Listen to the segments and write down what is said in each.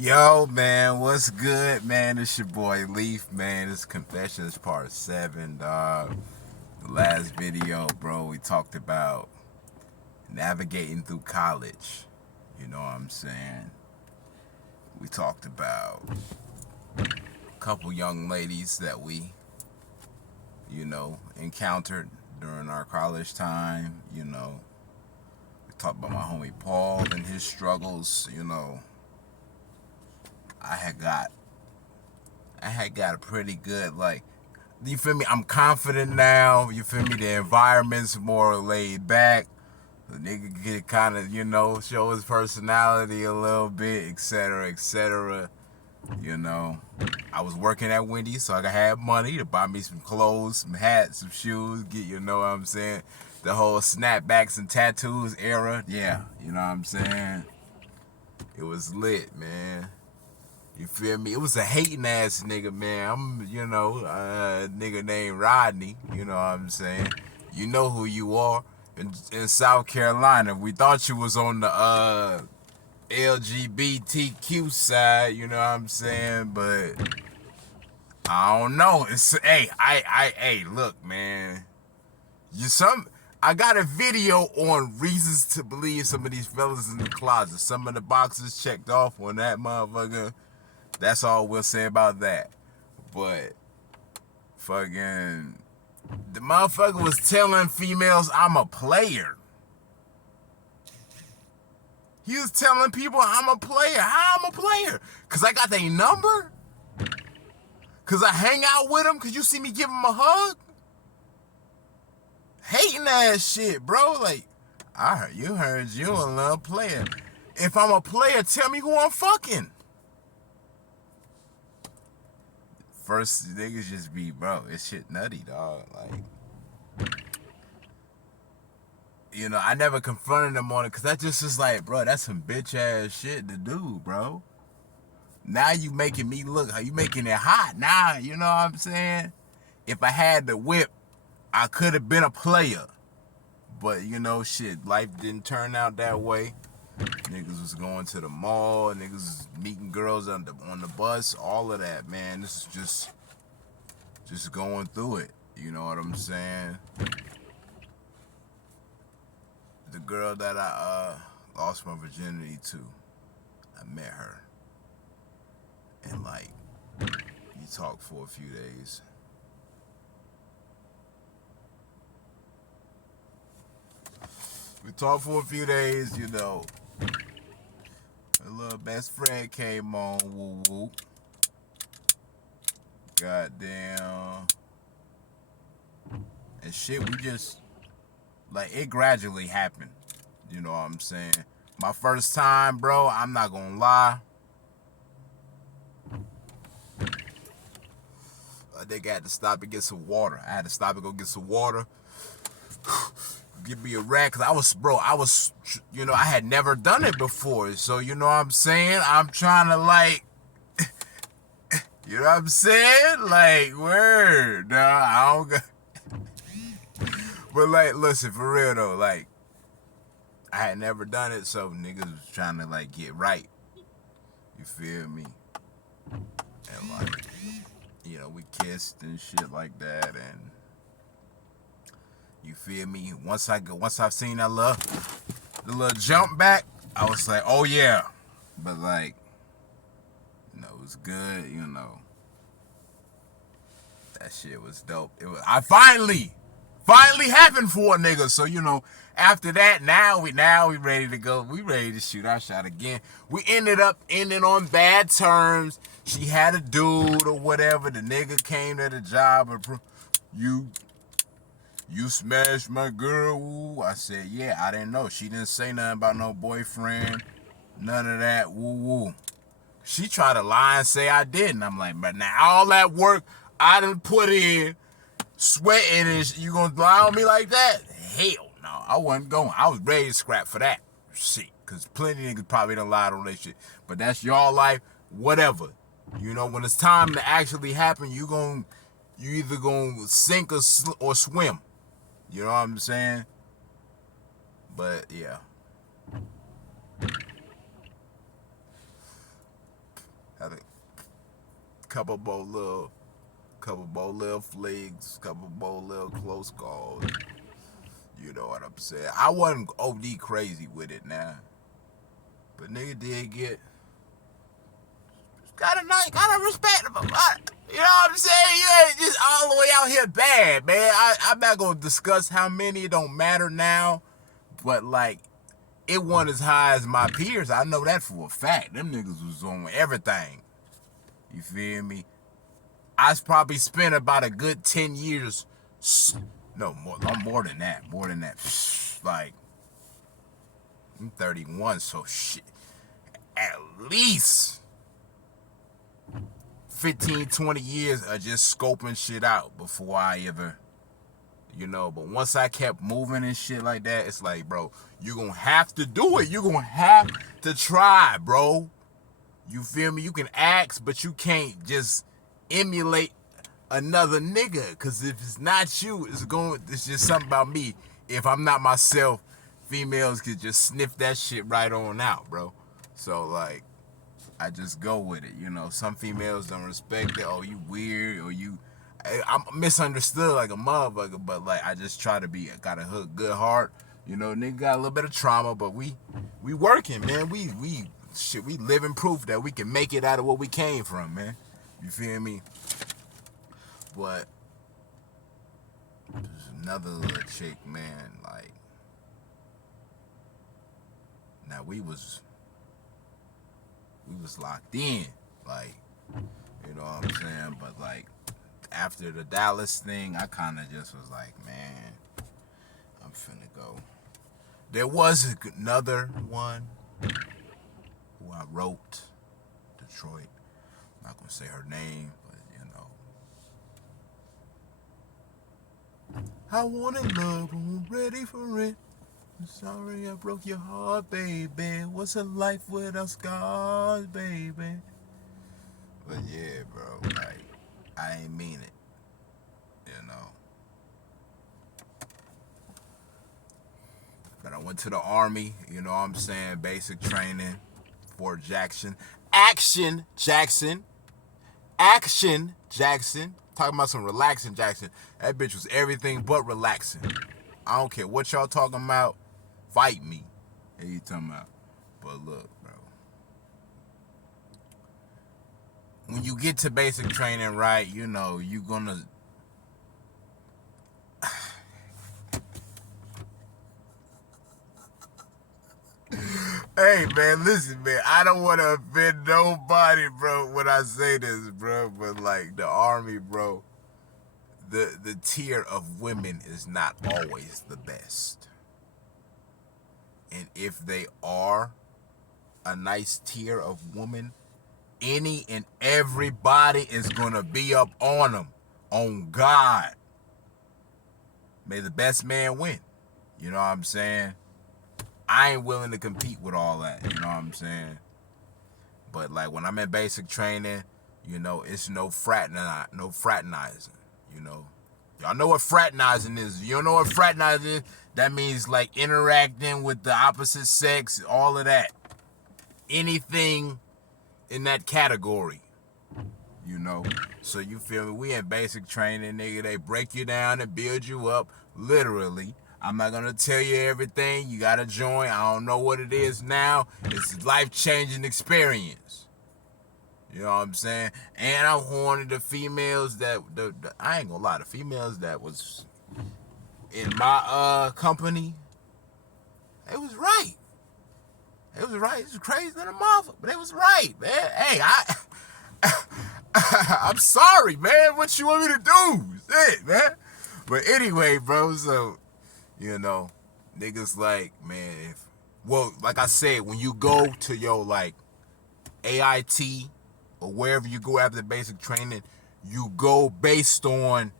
Yo, man, what's good, man? It's your boy Leaf, man. This confession is part 7, dog. The last video, bro, we talked about navigating through college. You know what I'm saying? We talked about a couple young ladies that we, encountered during our college time. We talked about my homie Paul and his struggles. I had got I had got a pretty good, like, you feel me? I'm confident now. You feel me? The environment's more laid back. The nigga get kind of, show his personality a little bit, etc., etc. You know, I was working at Wendy's, so I had money to buy me some clothes, some hats, some shoes. You know what I'm saying? The whole snapbacks and tattoos era. Yeah, you know what I'm saying? It was lit, man. You feel me? It was a hating ass nigga, man. A nigga named Rodney. You know what I'm saying? You know who you are. In South Carolina, we thought you was on the LGBTQ side. You know what I'm saying? But I don't know. Hey, look, man. I got a video on reasons to believe some of these fellas in the closet. Some of the boxes checked off on that motherfucker. That's all we'll say about that. But fucking the motherfucker was telling females I'm a player. He was telling people I'm a player. How I'm a player? Cause I got their number? Cause I hang out with them? Cause you see me give them a hug? Hating ass shit, bro. Like, you heard you a little player. If I'm a player, tell me who I'm fucking. First niggas just be, bro, it's shit nutty, dog. Like, I never confronted them on it because that just is like, bro, that's some bitch ass shit to do, bro. Now you making me look, you making it hot. Now, you know what I'm saying? If I had the whip, I could have been a player. But, shit, life didn't turn out that way. Niggas was going to the mall, niggas was meeting girls on the bus, all of that, man. This is just going through it. You know what I'm saying? The girl that I lost my virginity to, I met her. And like, you talk for a few days. We talked for a few days, A little best friend came on, woo woo. Goddamn. And shit, we just, like, it gradually happened. You know what I'm saying? My first time, bro, I'm not gonna lie. They had to stop and get some water. I had to stop and go get some water. Give me a rack, cause I had never done it before. So, you know what I'm saying? I'm trying to, like, you know what I'm saying? Like, word, nah, I don't got. But, like, listen, for real though, like, I had never done it, so niggas was trying to, like, get right. You feel me? And, like, we kissed and shit like that, and you feel me? Once I've seen the little jump back, I was like, oh yeah. But like, it was good, That shit was dope. I finally happened for a nigga. So, after that, now we ready to go. We ready to shoot our shot again. We ended on bad terms. She had a dude or whatever. The nigga came to the job and you smashed my girl. Ooh. I said, yeah, I didn't know. She didn't say nothing about no boyfriend. None of that. Woo woo. She tried to lie and say I didn't. I'm like, but now all that work I done put in, sweating, and you gonna lie on me like that? Hell no. I wasn't going. I was ready to scrap for that shit. Cause plenty of niggas probably done lied on that shit. But that's y'all life, whatever. When it's time to actually happen, you either gonna sink or swim. You know what I'm saying? But yeah. couple more little flings, couple more little close calls. You know what I'm saying? I wasn't OD crazy with it now, but nigga did get gotta respect him. You know what I'm saying? You ain't just all the way out here bad, man. I'm not gonna discuss how many. It don't matter now, but like it wasn't as high as my peers. I know that for a fact. Them niggas was on everything. You feel me? I probably spent about a good 10 years. No, more than that. More than that. Like, I'm 31, so shit. At least 15, 20 years of just scoping shit out before I ever, but once I kept moving and shit like that, it's like, bro, you're gonna have to do it. You're gonna have to try, bro. You feel me? You can ask, but you can't just emulate another nigga. Cause if it's not you, it's just something about me. If I'm not myself, females could just sniff that shit right on out, bro. So like, I just go with it. Some females don't respect it. Oh, you weird, or I'm misunderstood like a motherfucker. But like, I just try to got a good heart. Nigga got a little bit of trauma, but we working, man. We living proof that we can make it out of what we came from, man. You feel me? But there's another little chick, man. Like, now we was locked in, like, you know what I'm saying? But like, after the Dallas thing, I kind of just was like, man, I'm finna go. There was another one who I wrote, Detroit. I'm not gonna say her name, but I wanted love, I'm ready for it. I'm sorry I broke your heart, baby. What's a life without scars, baby? But yeah, bro, like, I ain't mean it, But I went to the Army, you know what I'm saying? Basic training, Fort Jackson. Action Jackson. Talking about some relaxing Jackson. That bitch was everything but relaxing. I don't care what y'all talking about. Fight me. Hey, you talking about? But look, bro. When you get to basic training, right, you gonna... Hey, man, listen, man. I don't want to offend nobody, bro, when I say this, bro. But, like, the Army, bro, the tier of women is not always the best. And if they are a nice tier of woman, any and everybody is going to be up on them. On God. May the best man win. You know what I'm saying? I ain't willing to compete with all that. You know what I'm saying? But like, when I'm in basic training, it's no fraternizing. Y'all know what fraternizing is. You don't know what fraternizing is? That means like interacting with the opposite sex, all of that. Anything in that category. So you feel me? We in basic training, nigga. They break you down and build you up, literally. I'm not gonna tell you everything. You gotta join. I don't know what it is now. It's a life-changing experience. You know what I'm saying? And I'm horny the females that I ain't gonna lie, the females that was in my company, it was right. It was right. It was crazy than a motherfucker, but it was right, man. Hey, I'm sorry, man. What you want me to do? Shit, man. But anyway, bro, so niggas like, man, like I said, when you go to your like AIT or wherever you go after the basic training, you go based on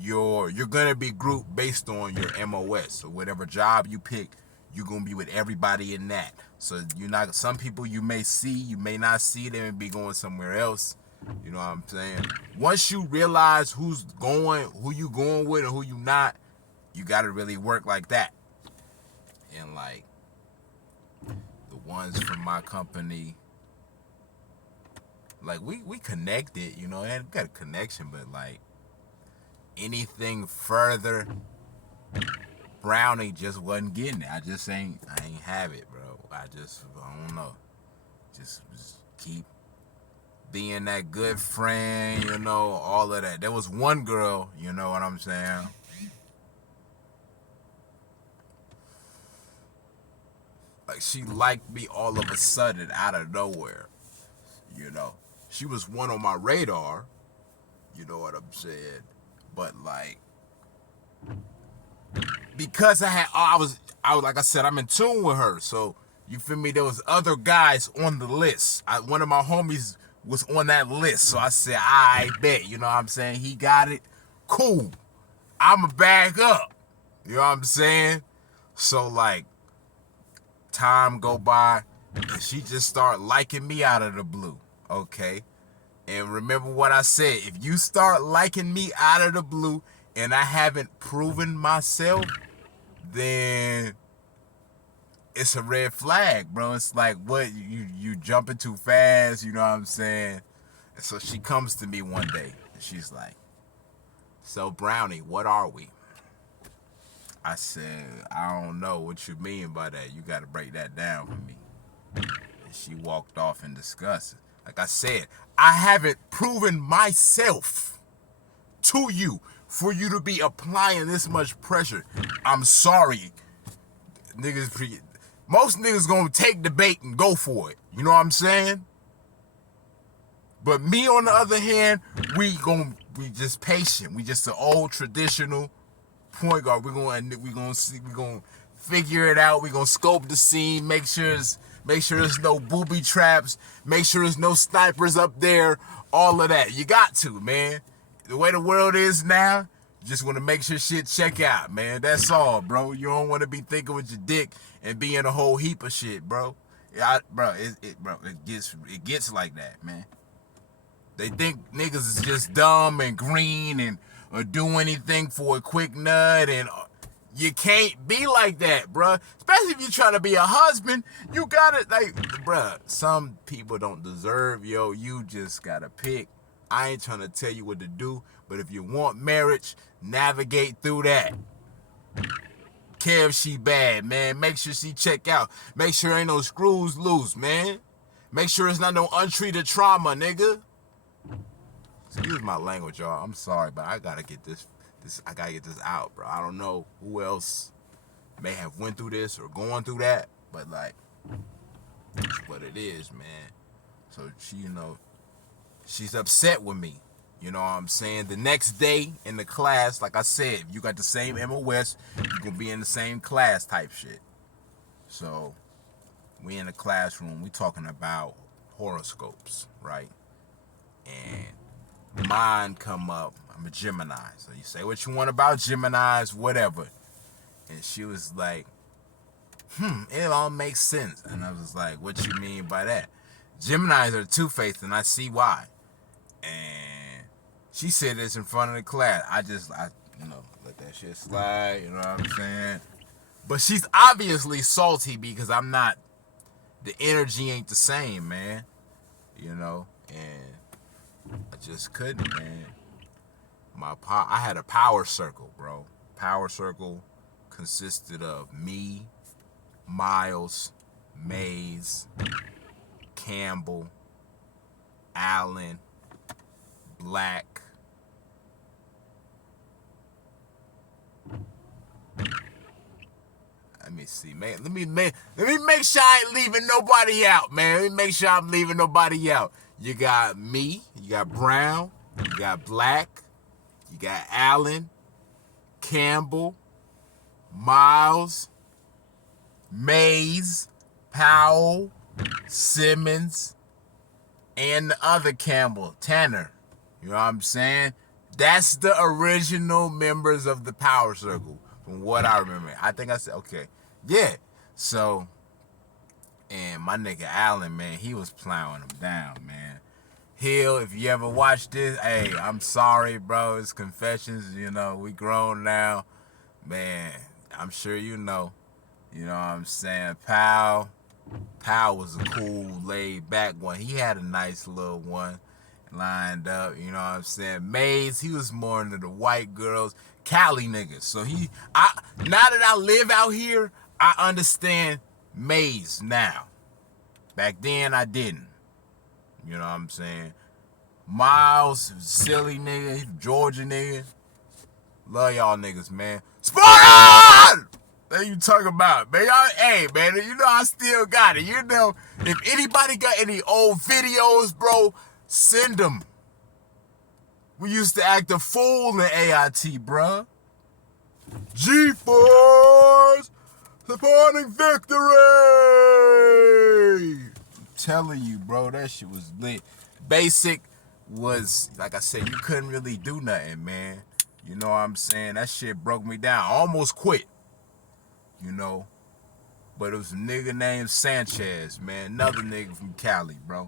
you're gonna be grouped based on your MOS. So whatever job you pick, you're gonna be with everybody in that. So some people you may see, you may not see them and be going somewhere else. You know what I'm saying? Once you realize who you going with and who you not, you gotta really work like that. And like, the ones from my company, like we connected, you know, and got a connection, but like anything further, Brownie just wasn't getting it. I ain't have it, bro. I don't know. Just keep being that good friend, you know, all of that. There was one girl, you know what I'm saying? Like she liked me all of a sudden out of nowhere, you know. She was one on my radar, you know what I'm saying? But like because I was like I said, I'm in tune with her. So you feel me? There was other guys on the list. One of my homies was on that list. So I said, I bet, you know what I'm saying? He got it. Cool. I'ma back up. You know what I'm saying? So like time go by and she just start liking me out of the blue. Okay. And remember what I said, if you start liking me out of the blue and I haven't proven myself, then it's a red flag, bro. It's like, what, you jumping too fast, you know what I'm saying? And so she comes to me one day and she's like, so Brownie, what are we? I said, I don't know what you mean by that. You got to break that down for me. And she walked off in disgust. Like I said, I haven't proven myself to you for you to be applying this much pressure. I'm sorry. Most niggas gonna take the bait and go for it. You know what I'm saying? But me on the other hand, we just patient. We just an old traditional point guard. We gonna figure it out. We gonna scope the scene, make sure there's no booby traps, make sure there's no snipers up there, all of that. You got to, man. The way the world is now, you just want to make sure shit check out, man. That's all, bro. You don't want to be thinking with your dick and be in a whole heap of shit, bro. It gets like that, man. They think niggas is just dumb and green and or do anything for a quick nut, and you can't be like that, bruh. Especially if you're trying to be a husband, you gotta, like, bruh, some people don't deserve, you just gotta pick. I ain't trying to tell you what to do, but if you want marriage, navigate through that. Care if she bad, man. Make sure she check out. Make sure ain't no screws loose, man. Make sure it's not no untreated trauma, nigga. Excuse my language, y'all. I'm sorry, but I gotta get this out, bro. I don't know who else may have went through this or going through that, but like, that's what it is, man. So she, she's upset with me. You know what I'm saying? The next day in the class, like I said, you got the same MOS, you're gonna be in the same class type shit. So we in the classroom, we talking about horoscopes, right? And mine come up. I'm a Gemini, so you say what you want about Geminis, whatever. And she was like, it all makes sense. And I was like, what you mean by that? Geminis are two-faced, and I see why. And she said this in front of the class. I let that shit slide, you know what I'm saying? But she's obviously salty because the energy ain't the same, man. And I just couldn't, man. I had a power circle, bro. Power circle consisted of me, Miles, Mays, Campbell, Allen, Black. Let me see, man. Let me make sure I ain't leaving nobody out, man. Let me make sure I'm leaving nobody out. You got me, you got Brown, you got Black, you got Allen, Campbell, Miles, Mays, Powell, Simmons, and the other Campbell, Tanner. You know what I'm saying? That's the original members of the Power Circle, from what I remember. I think I said, okay. Yeah. So, and my nigga Allen, man, he was plowing them down, man. Hill, if you ever watch this, hey, I'm sorry, bro. It's confessions, we grown now. Man, I'm sure you know. You know what I'm saying? Pal, Powell was a cool, laid back one. He had a nice little one lined up, you know what I'm saying? Maze, he was more into the white girls, Cali niggas. So now that I live out here, I understand Maze now. Back then I didn't. You know what I'm saying? Miles, silly nigga, he's a Georgia nigga. Love y'all niggas, man. Spartan! What you talking about, man? Y'all, hey, man, you know I still got it. You know, if anybody got any old videos, bro, send them. We used to act a fool in AIT, bruh. G-Force supporting victory! I'm telling you, bro, that shit was lit. Basic was, like I said, you couldn't really do nothing, man. You know what I'm saying? That shit broke me down. I almost quit, you know. But it was a nigga named Sanchez, man. Another nigga from Cali, bro.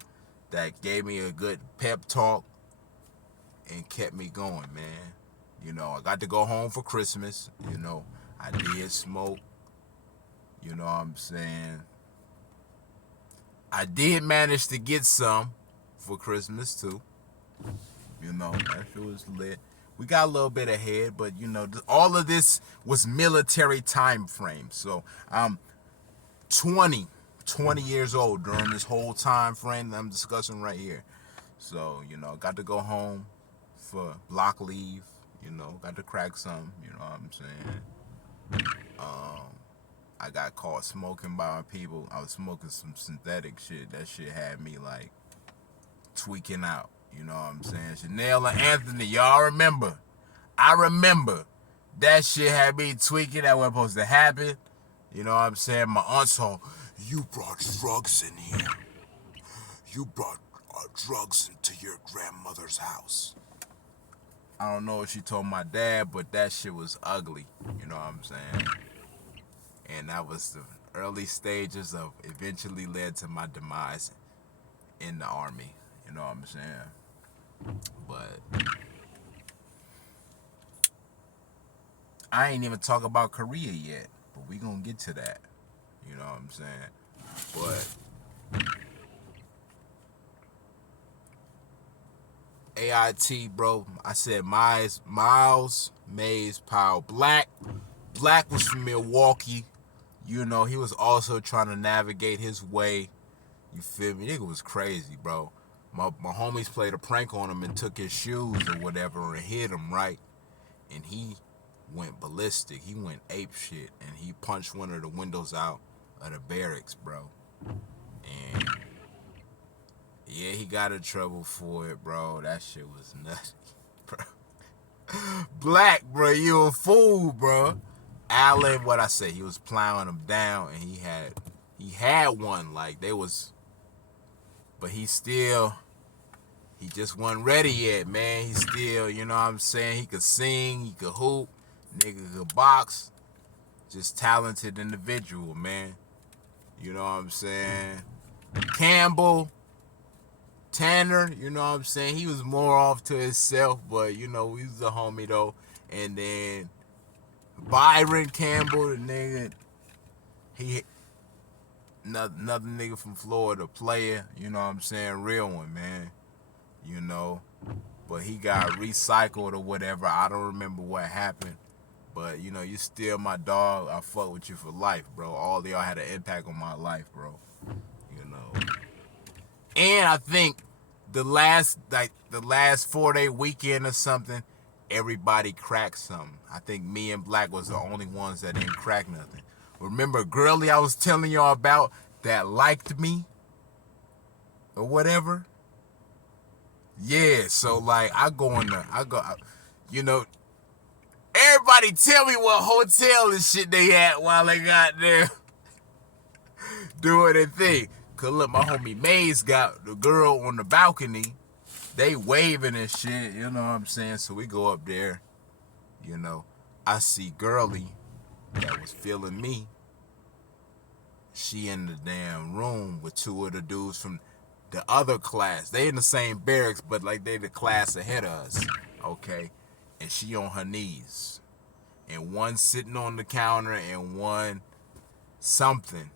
That gave me a good pep talk and kept me going, man. You know, I got to go home for Christmas. You know, I did smoke. You know what I'm saying? I did manage to get some for Christmas, too. You know, that shit was lit. We got a little bit ahead, but, you know, all of this was military time frame. So, I'm 20 years old during this whole time frame that I'm discussing right here. So, you know, got to go home for block leave. You know, got to crack some. You know what I'm saying? I got caught smoking by my people. I was smoking some synthetic shit. That shit had me like tweaking out. You know what I'm saying? Chanel and Anthony, y'all remember? I remember that shit had me tweaking. That wasn't supposed to happen. You know what I'm saying? My aunt's all, you brought drugs in here. You brought drugs into your grandmother's house. I don't know what she told my dad, but that shit was ugly. You know what I'm saying? And that was the early stages of eventually led to my demise in the army. You know what I'm saying? But I ain't even talk about Korea yet. But we gonna get to that. You know what I'm saying? But AIT, bro, I said Miles, Maze, Powell. Black was from Milwaukee. You know, he was also trying to navigate his way. You feel me? Nigga was crazy, bro. My homies played a prank on him and took his shoes or whatever and hit him, right? And he went ballistic. He went ape shit. And he punched one of the windows out of the barracks, bro. And yeah, he got in trouble for it, bro. That shit was nuts, bro. Black, bro, you a fool, bro. Allen, what I say, he was plowing him down, and he had one, like they was, but he just wasn't ready yet, man. He still, you know what I'm saying? He could sing, he could hoop, nigga could box, just talented individual, man. You know what I'm saying? Campbell, Tanner, you know what I'm saying? He was more off to himself, but, you know, he was a homie, though. And then Byron Campbell, the nigga, another nigga from Florida, player, you know what I'm saying? Real one, man. You know, but he got recycled or whatever. I don't remember what happened. But, you know, you still my dog. I fuck with you for life, bro. All of y'all had an impact on my life, bro. You know. And I think the last 4-day weekend or something, everybody cracked something. I think me and Black was the only ones that didn't crack nothing. Remember Girly I was telling y'all about that liked me? Or whatever? Yeah, so like you know, everybody tell me what hotel and shit they at while they got there doing their thing. Cause look, my homie Maze got the girl on the balcony. They waving and shit, you know what I'm saying? So we go up there, you know. I see Girly that was feeling me. She in the damn room with two of the dudes from the other class. They in the same barracks, but like they the class ahead of us. Okay? And she on her knees. And one sitting on the counter and one something.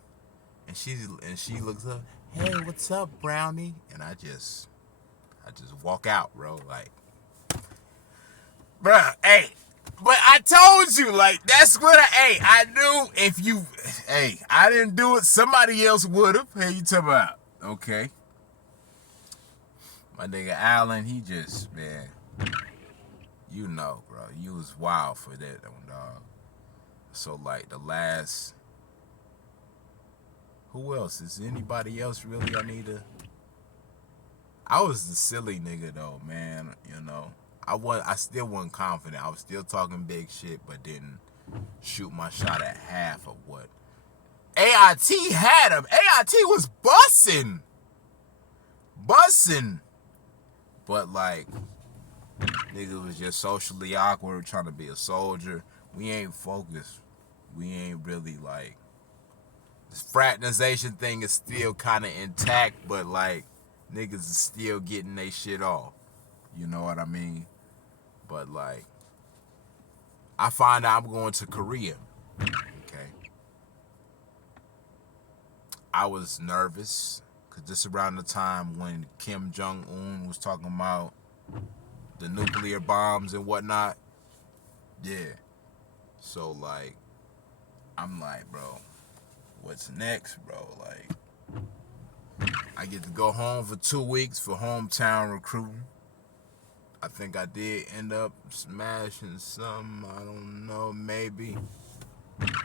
And she looks up, hey, what's up, Brownie? And I just walk out, bro. Like, bruh, hey. But I told you, like, that's what I knew if you, I didn't do it, somebody else would have. Hey, you talking about? Okay. My nigga Allen, he just, man, you know, bro, you was wild for that, dog. So, like, the last, who else? Is anybody else really I need to? I was the silly nigga, though, man, you know. I still wasn't confident. I was still talking big shit, but didn't shoot my shot at half of what AIT had him. AIT was bussing. But, like, niggas was just socially awkward, trying to be a soldier. We ain't focused. We ain't really, like, this fraternization thing is still kind of intact, but, like, niggas is still getting they shit off. You know what I mean? But, like, I find out I'm going to Korea. Okay. I was nervous because this around the time when Kim Jong-un was talking about the nuclear bombs and whatnot. Yeah. So, like, I'm like, bro, what's next, bro? Like, I get to go home for 2 weeks for hometown recruiting. I think I did end up smashing some, I don't know, maybe.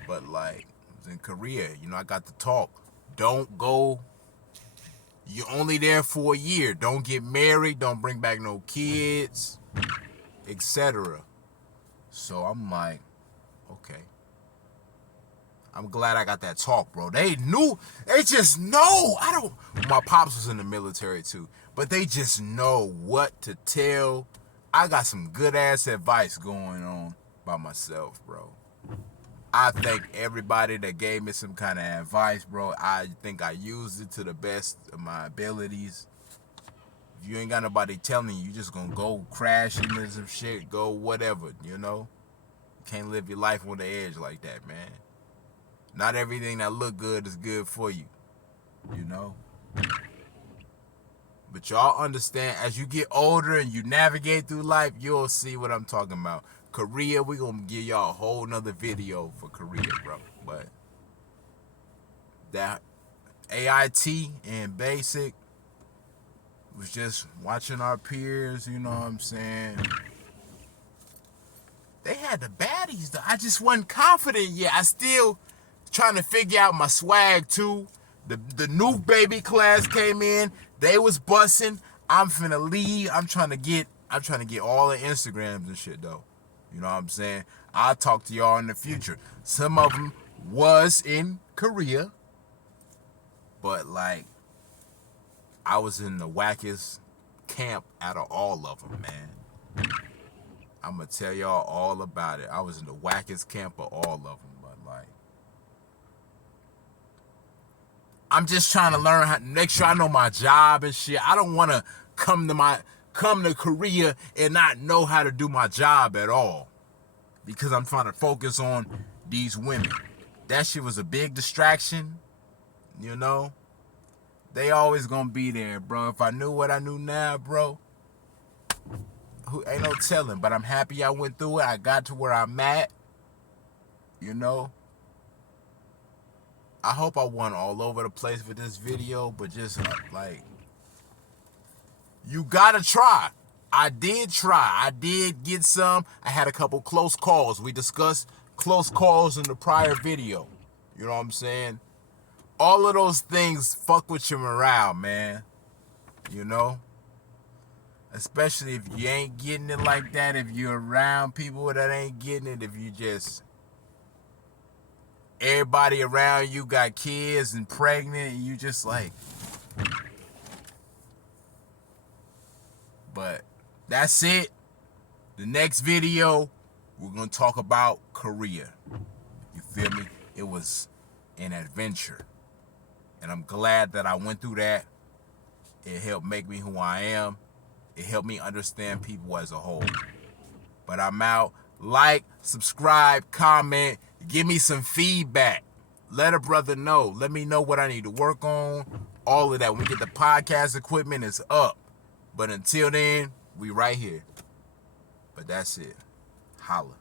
But, like, I was in Korea, you know, I got to talk. Don't go, you're only there for a year. Don't get married, don't bring back no kids, etc. So I'm like, okay. I'm glad I got that talk, bro. They just know. My pops was in the military too, but they just know what to tell. I got some good ass advice going on by myself, bro. I thank everybody that gave me some kind of advice, bro. I think I used it to the best of my abilities. If you ain't got nobody telling you, you just gonna go crash into some shit, go whatever, you know? You can't live your life on the edge like that, man. Not everything that look good is good for you, you know? But y'all understand, as you get older and you navigate through life, you'll see what I'm talking about. Korea, we gonna give y'all a whole nother video for Korea, bro. But that AIT and basic was just watching our peers, you know what I'm saying? They had the baddies, though. I just wasn't confident yet. I still trying to figure out my swag too. The new baby class came in. They was bussing. I'm finna leave. I'm trying to get all the Instagrams and shit though. You know what I'm saying? I'll talk to y'all in the future. Some of them was in Korea, but like I was in the wackest camp out of all of them, man. I'm gonna tell y'all all about it. I was in the wackest camp of all of them, but like, I'm just trying to learn how to make sure I know my job and shit. I don't want to come to Korea and not know how to do my job at all because I'm trying to focus on these women. That shit was a big distraction, you know? They always gonna be there, bro. If I knew what I knew now, bro, ain't no telling. But I'm happy I went through it. I got to where I'm at, you know? I hope I went all over the place with this video, but just like, you gotta try. I did try. I did get some. I had a couple close calls. We discussed close calls in the prior video. You know what I'm saying? All of those things fuck with your morale, man. You know? Especially if you ain't getting it like that, if you're around people that ain't getting it, if you just... everybody around you got kids and pregnant, and you just like... But that's it. The next video, we're going to talk about Korea. You feel me? It was an adventure. And I'm glad that I went through that. It helped make me who I am. It helped me understand people as a whole. But I'm out. Like, subscribe, comment, give me some feedback. Let a brother know. Let me know what I need to work on. All of that. When we get the podcast equipment, it's up. But until then, we right here. But that's it. Holla.